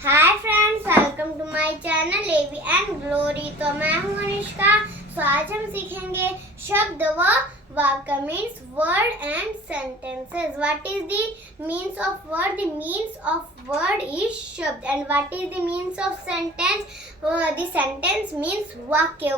Hi friends, welcome to my channel AV and glory. तो मैं हूं अनुष्का। तो आज हम सीखेंगे शब्द व वाक्य means word and sentences. What is the means of word? The means of word is शब्द। And what is the means of sentence? The sentence means वाक्य।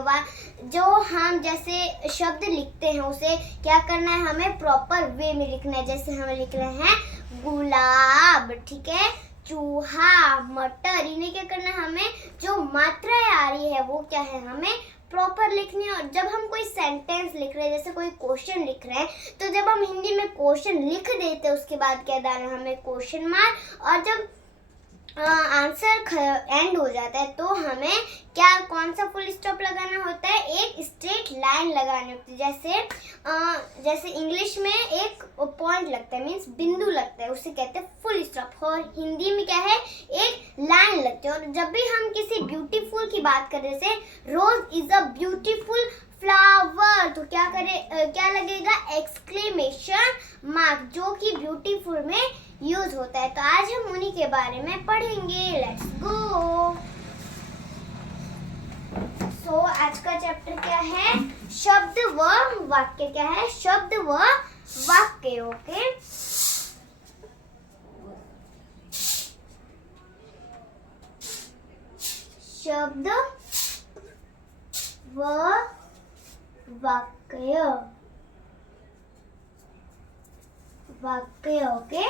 जो हम जैसे शब्द लिखते हैं उसे क्या करना है, हमें प्रॉपर वे में लिखना है। जैसे हम लिख रहे हैं गुलाब, ठीक है, चूहा, मटर, इन्हें क्या करना है, हमें जो मात्राएं आ रही है वो क्या है, हमें प्रॉपर लिखनी है। और जब हम कोई सेंटेंस लिख रहे हैं, जैसे कोई क्वेश्चन लिख रहे हैं, तो जब हम हिंदी में क्वेश्चन लिख देते हैं उसके बाद क्या डालना, हमें क्वेश्चन मार्क। और जब आंसर एंड हो जाता है तो हमें क्या, कौन सा फुल स्टॉप लगाना होता है, एक स्ट्रेट लाइन लगानी होती है। जैसे इंग्लिश में एक पॉइंट लगता है, मीन्स बिंदु लगता है, उसे कहते हैं फुल स्टॉप। और हिंदी में क्या है, एक लाइन लगती है। और जब भी हम किसी ब्यूटीफुल की बात करें, जैसे रोज इज अ ब्यूटीफुल फ्लावर, तो क्या करें, क्या लगेगा, एक्सक्लेमेशन मार्क, जो कि ब्यूटीफुल में यूज होता है। तो आज हम उन्हीं के बारे में पढ़ेंगे। Let's go. सो आज का चैप्टर क्या है, शब्द व वाक्य। क्या है, शब्द व वाक्य। ओके, शब्द व वाक्य। वाक्य, ओके।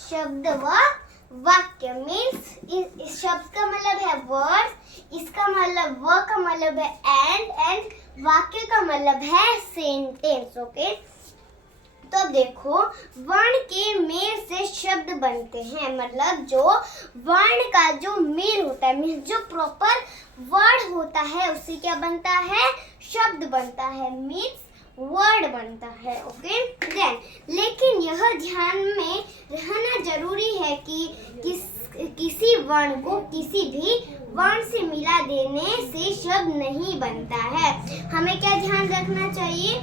शब्द व वाक्य मीन्स इस शब्द का मतलब है वर्ड, इसका मतलब व का मतलब है एंड वाक्य का मतलब है सेंटेंस। ओके, तो देखो, वर्ण के मेल से शब्द बनते हैं। मतलब जो वर्ण का जो मेल होता है, मीन्स जो प्रॉपर वर्ड होता है, उससे क्या बनता है, शब्द बनता है, मीन्स वर्ड बनता है। ओके, देन लेकिन यह ध्यान में रहना जरूरी है कि किसी वर्ण को किसी भी वर्ण से मिला देने से शब्द नहीं बनता है। हमें क्या ध्यान रखना चाहिए,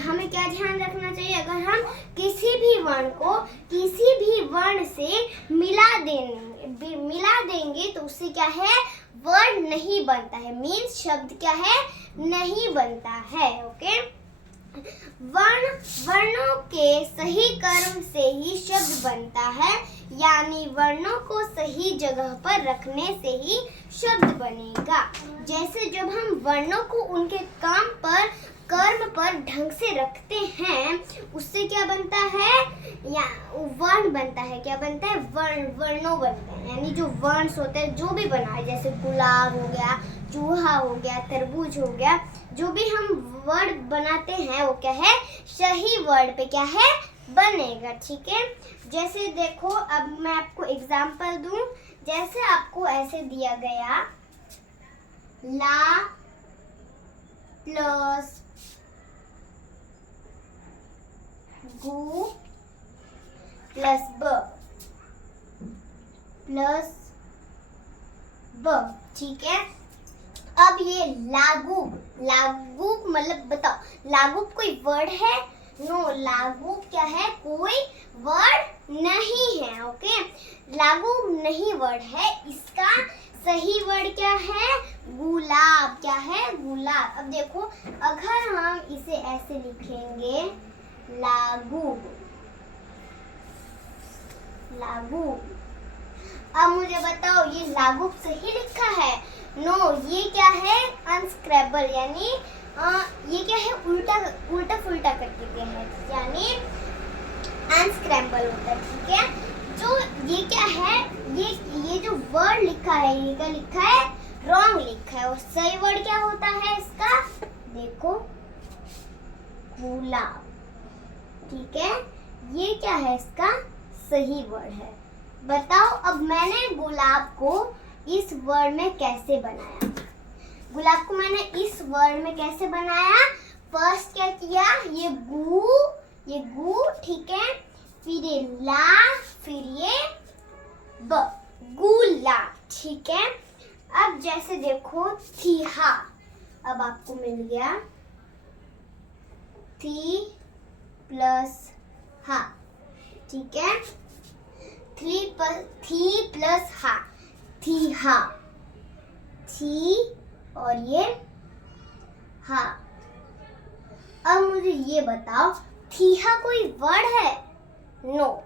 हमें क्या ध्यान रखना चाहिए, अगर हम किसी भी वर्ण को किसी भी वर्ण से मिला देंगे तो उससे क्या है, वर्ड नहीं बनता है, मीन्स शब्द क्या है, नहीं बनता है। ओके, वर्णों के सही क्रम से ही शब्द बनता है, यानी वर्णों को सही जगह पर रखने से ही शब्द बनेगा। जैसे जब हम वर्णों को उनके कर्म पर ढंग से रखते हैं, उससे क्या बनता है, या वर्ण बनता है। क्या बनता है, वर्णों बनते हैं, यानी जो वर्ण होते हैं, जो भी बना है, जैसे गुलाब हो गया, चूहा हो गया, तरबूज हो गया, जो भी हम वर्ड बनाते हैं वो क्या है, सही वर्ड पे क्या है, बनेगा। ठीक है, जैसे देखो, अब मैं आपको एग्जांपल दूं। जैसे आपको ऐसे दिया गया, ला प्लस गु प्लस ब प्लस ब, ठीक है। अब ये लागू मतलब बताओ, लागू कोई वर्ड है? नो, लागू क्या है, कोई वर्ड नहीं है। ओके, लागू नहीं वर्ड है, इसका सही वर्ड क्या है, गुलाब। क्या है, गुलाब। अब देखो, अगर हम इसे ऐसे लिखेंगे, लागू, अब मुझे बताओ, ये लागू सही लिखा है? नो, ये क्या है, अनस्क्रैबल, यानी ये क्या है, उल्टा फुल्टा करके दिया है, यानी अनस्क्रैबल होता है। ठीक है, जो ये क्या है, ये जो वर्ड लिखा है, ये क्या लिखा है, रॉन्ग लिखा है। और सही वर्ड क्या होता है इसका, देखो, गुलाब। ठीक है, ये क्या है, इसका सही वर्ड है। बताओ, अब मैंने गुलाब को इस वर्ड में कैसे बनाया, गुलाब को मैंने इस वर्ड में कैसे बनाया? फर्स्ट क्या किया, ये गु, ठीक है, फिर ये ला, फिर ये ब, गुलाब। ठीक है, अब जैसे देखो, थीहा, अब आपको मिल गया थी प्लस हा, ठीक है, 3 प्लस हा, थी हा, थी और ये हा। अब मुझे ये बताओ, थीहा कोई वर्ड है? नो।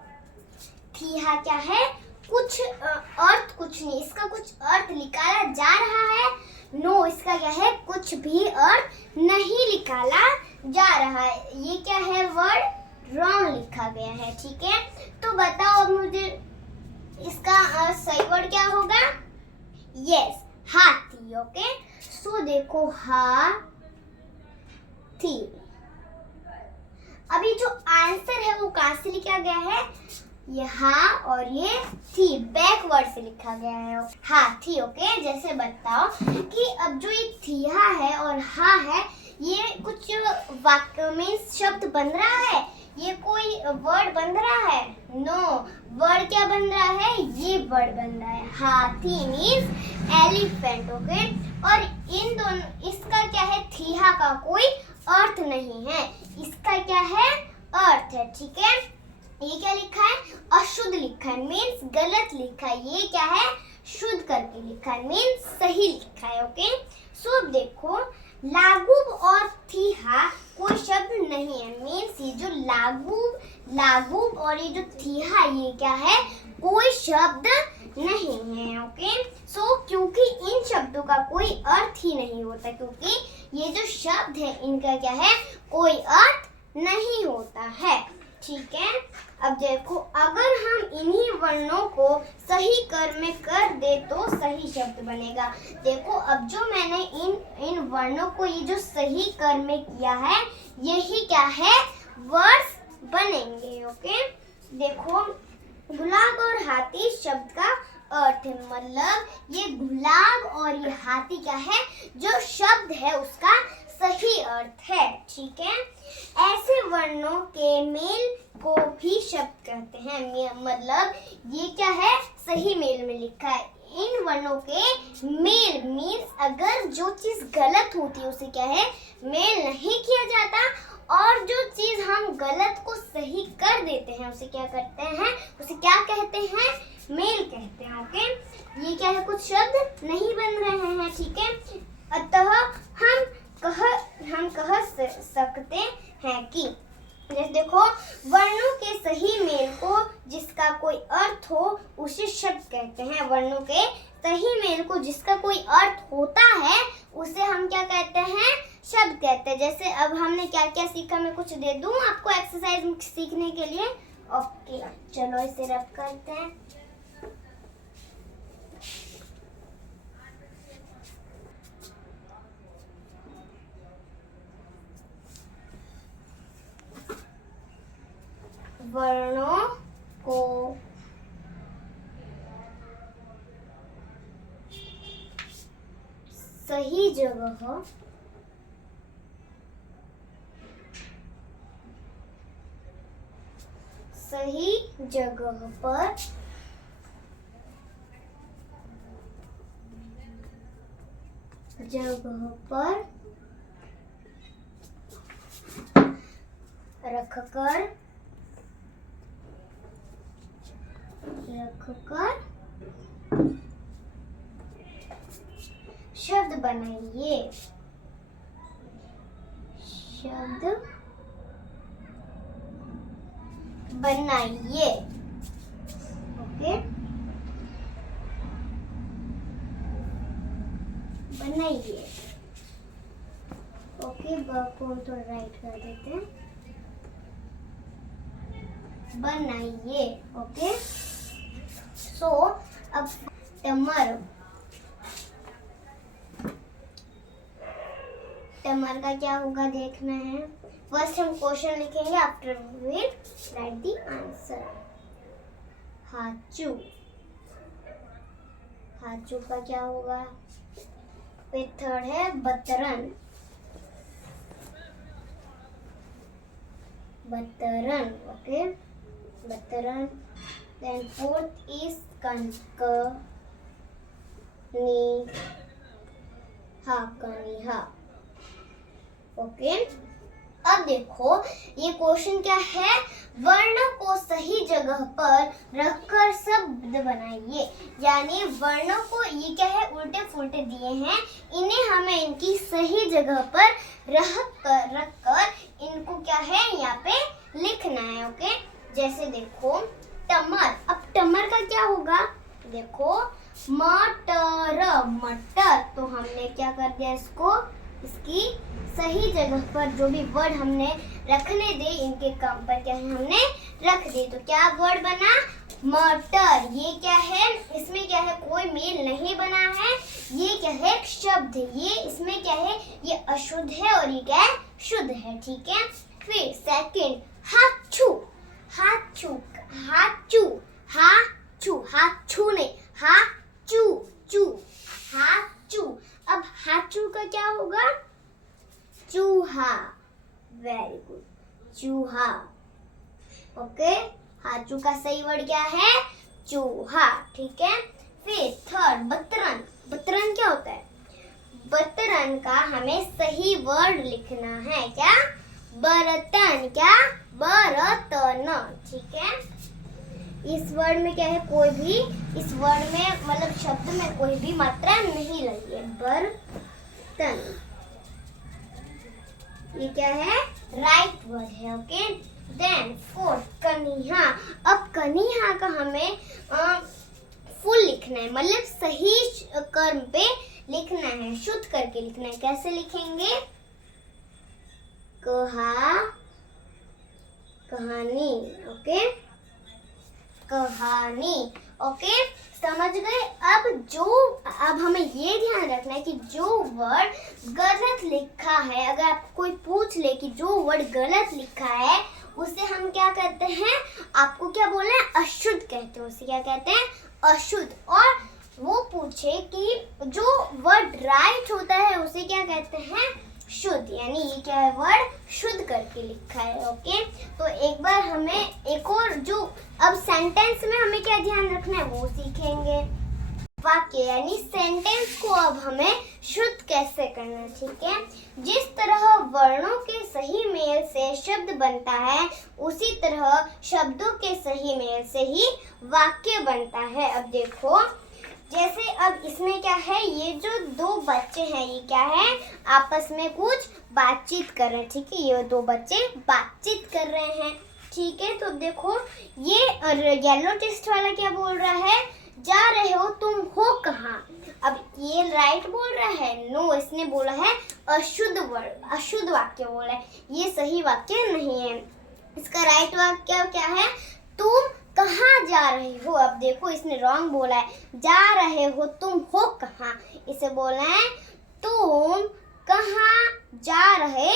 थीहा क्या है? कुछ अर्थ कुछ नहीं, इसका कुछ अर्थ निकाला जा रहा है? नो, इसका क्या है? कुछ भी अर्थ नहीं निकाला जा रहा है। ये क्या है? वर्ड रॉन्ग लिखा गया है। ठीक है, तो बताओ अब मुझे इसका सही वर्ड क्या होगा? यस, हाथी। ओके, सो देखो हाथी। अभी जो आंसर है वो कहाँ से लिखा गया है? यहाँ और ये थी बैकवर्ड से लिखा गया है। हाथी। ओके, जैसे बताओ कि अब जो ये थीहा है और हा है, ये कुछ वाक्य में शब्द बन रहा है? ये कोई वर्ड बन रहा है? नो, वर्ड क्या बन रहा है? ये वर्ड बन रहा है। हाथी मीन्स एलिफेंट। ओके, और इन दोनों, इसका क्या है? थीहा का कोई अर्थ नहीं है, इसका क्या है? अर्थ है। ठीक है, ये क्या लिखा है? अशुद्ध लिखा है, मीन्स गलत लिखा है। ये क्या है? शुद्ध करके लिखा है, मीन्स सही लिखा है। ओके, सो अब देखो, लागूब और थीहा कोई शब्द नहीं है, मीन्स ये जो लागूब और ये जो थीहा, ये क्या है? कोई शब्द नहीं है। ओके, सो क्योंकि इन शब्दों का कोई अर्थ ही नहीं होता, क्योंकि ये जो शब्द है इनका क्या है? कोई अर्थ नहीं होता है। ठीक है, अब देखो, अगर हम इन्हीं वर्णों को सही कर में कर दे तो सही शब्द बनेगा। देखो, अब जो मैंने इन वर्णों को ये जो सही कर में किया है, यही क्या है? वर्ड्स बनेंगे। ओके, देखो, गुलाब और हाथी शब्द का अर्थ है, मतलब ये गुलाब और ये हाथी क्या है? जो शब्द है उसका सही अर्थ है। ठीक है, ऐसे वर्णों के मेल को भी शब्द कहते हैं, मतलब ये क्या है? सही मेल में लिखा है। इन वर्णों के मेल मीन्स अगर जो चीज गलत होती है उसे क्या है? मेल नहीं किया जाता, और जो चीज हम गलत को सही कर देते हैं उसे क्या करते हैं? उसे क्या कहते हैं? मेल कहते हैं। ओके, ये क्या है? कुछ शब्द नहीं बन रहे हैं। ठीक है, अतः हम कह सकते हैं कि, जैसे देखो, वर्णों के सही मेल को जिसका कोई अर्थ हो उसे शब्द कहते हैं। वर्णों के सही मेल को जिसका कोई अर्थ होता है उसे हम क्या कहते हैं? शब्द कहते हैं। जैसे अब हमने क्या क्या सीखा, मैं कुछ दे दूं आपको एक्सरसाइज सीखने के लिए। ओके, चलो इसे रब करते हैं। वर्णों को सही जगह पर रखकर शब्द बनाइए। ओके, बनाइए। ओके, ब को तो राइट कर देते हैं, बनाइए। ओके, सो अब टमर का क्या होगा देखना है। फर्स्ट हम क्वेश्चन लिखेंगे, after we write the answer. हाचू का क्या होगा? फिर थर्ड है बतरन। ओके, बतरन। देन फोर्थ इज कनिहा। ओके, अब देखो ये क्वेश्चन क्या है? वर्णों को सही जगह पर रखकर शब्द बनाइए। यानी वर्णों को ये क्या है, उल्टे फुल्टे दिए हैं, इन्हें हमें इनकी सही जगह पर रखकर इनको क्या है यहाँ पे लिखना है। ओके, जैसे देखो टमर, अब टमर का क्या होगा, देखो मटर, मटर, तो हमने क्या कर दिया, इसको इसकी सही जगह पर जो भी वर्ड हमने रखने दे इनके काम पर क्या है हमने रख दे, तो क्या वर्ड बना, मटर। ये क्या है, इसमें क्या है, कोई मेल नहीं बना है, ये क्या है, एक शब्द है, ये इसमें क्या है, ये अशुद्ध है और ये क्या है, शुद्ध है। ठीक है, फिर सेकंड हाचू, हाचू, हाचू, हाचू, हाचू नहीं, हाचू, चू, हाचू। अब हाचू का क्या होगा, चूहा, वेरी गुड, चूहा। ओके, हाचू का सही वर्ड क्या है, चूहा। ठीक है, फिर थर्ड बतरन, बतरन क्या होता है, बतरन का हमें सही वर्ड लिखना है, क्या, बर्तन, क्या, बर्तन। ठीक है, इस वर्ड में क्या है, कोई भी इस वर्ड में मतलब शब्द में कोई भी मात्रा नहीं लगी है, बर्तन, ये क्या है, राइट वर्ड है। ओके, देन फोर्थ कन्या, अब कन्या का हमें फुल लिखना है, मतलब सही कर्म पे लिखना है, शुद्ध करके लिखना है। कैसे लिखेंगे, कहा, कहानी। ओके, कहानी। ओके, समझ गए। अब हमें ये ध्यान रखना है कि जो वर्ड गलत लिखा है, अगर आपको कोई पूछ ले कि जो वर्ड गलत लिखा है उसे हम क्या कहते हैं, आपको क्या बोलना है, अशुद्ध कहते हैं, उसे क्या कहते हैं, अशुद्ध। और वो पूछे कि जो वर्ड राइट होता है उसे क्या कहते हैं, शुद्ध, यानी ये क्या है, वर्ड शुद्ध करके लिखा है। ओके, तो एक बार हमें एक और जो अब सेंटेंस में हमें क्या ध्यान रखना है वो सीखेंगे। वाक्य यानी सेंटेंस को अब हमें शुद्ध कैसे करना है। ठीक है, जिस तरह वर्णों के सही मेल से शब्द बनता है उसी तरह शब्दों के सही मेल से ही वाक्य बनता है। अब देखो, जैसे अब इसमें क्या है, ये जो दो बच्चे हैं ये क्या है, आपस में कुछ बातचीत कर रहे हैं। ठीक है, ये दो बच्चे बातचीत कर रहे हैं। ठीक है, तो देखो ये येलो टेक्स्ट वाला क्या बोल रहा है, जा रहे हो तुम हो कहाँ। अब ये राइट बोल रहा है, नो इसने बोला है अशुद्ध वर्ड, अशुद्ध वाक्य बोला है, ये सही वाक्य नहीं है। इसका राइट वाक्य क्या है, तुम कहाँ जा रहे हो। अब देखो इसने रॉन्ग बोला है, जा रहे हो तुम हो कहाँ, इसे बोलना है तुम कहाँ जा रहे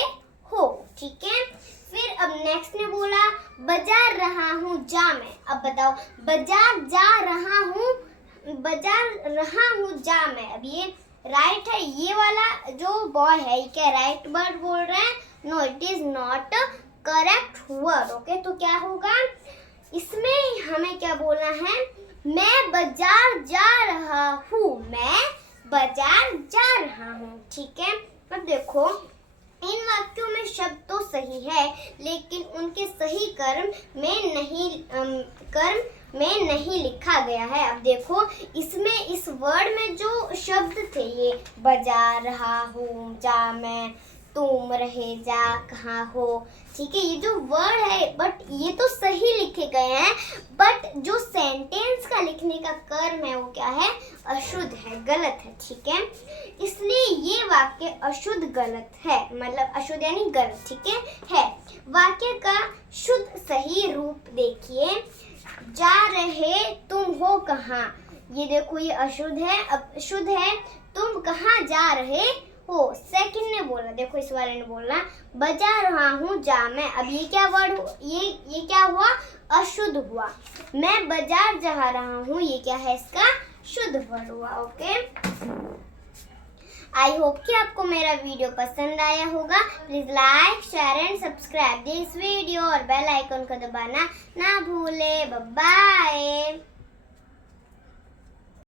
हो। ठीक है, फिर अब नेक्स्ट ने बोला बाजार रहा हूँ जा मैं। अब बताओ, बाजार जा रहा हूँ, बाजार रहा हूँ जा मैं। अब ये राइट है, ये वाला जो बॉय है ये क्या राइट वर्ड बोल रहा है, no it is not correct word. Okay, तो क्या होगा, इसमें हमें क्या बोलना है, मैं बाजार जा रहा हूँ, मैं बाजार जा रहा हूँ। ठीक है, अब देखो इन वाक्यों में शब्द तो सही है लेकिन उनके सही कर्म में नहीं लिखा गया है। अब देखो इसमें इस वर्ड में जो शब्द थे, ये बजा रहा हूँ, जा मैं, तुम रहे जा कहाँ हो। ठीक है, ये जो वर्ड है बट ये तो सही लिखे गए हैं, बट जो सेंटेंस का लिखने का कर्म है वो क्या है, अशुद्ध है, गलत है। ठीक है, इसलिए ये वाक्य अशुद्ध गलत है, मतलब अशुद्ध यानी गलत। ठीक है, वाक्य का शुद्ध सही रूप देखिए, जा रहे तुम हो कहाँ, ये देखो ये अशुद्ध है, अब शुद्ध है, तुम कहाँ जा रहे हो। सेकंड ने बोला, देखो इस वाले ने बोला बजा रहा हूँ जा मैं। अब ये क्या वर्ड, ये क्या हुआ, अशुद्ध हुआ। मैं बाजार जा रहा हूँ, ये क्या है, इसका शुद्ध वर्ड हुआ। ओके, आई होप कि आपको मेरा वीडियो पसंद आया होगा। Please like share and subscribe this video और बेल आइकन को दबाना ना भूले। Bye bye.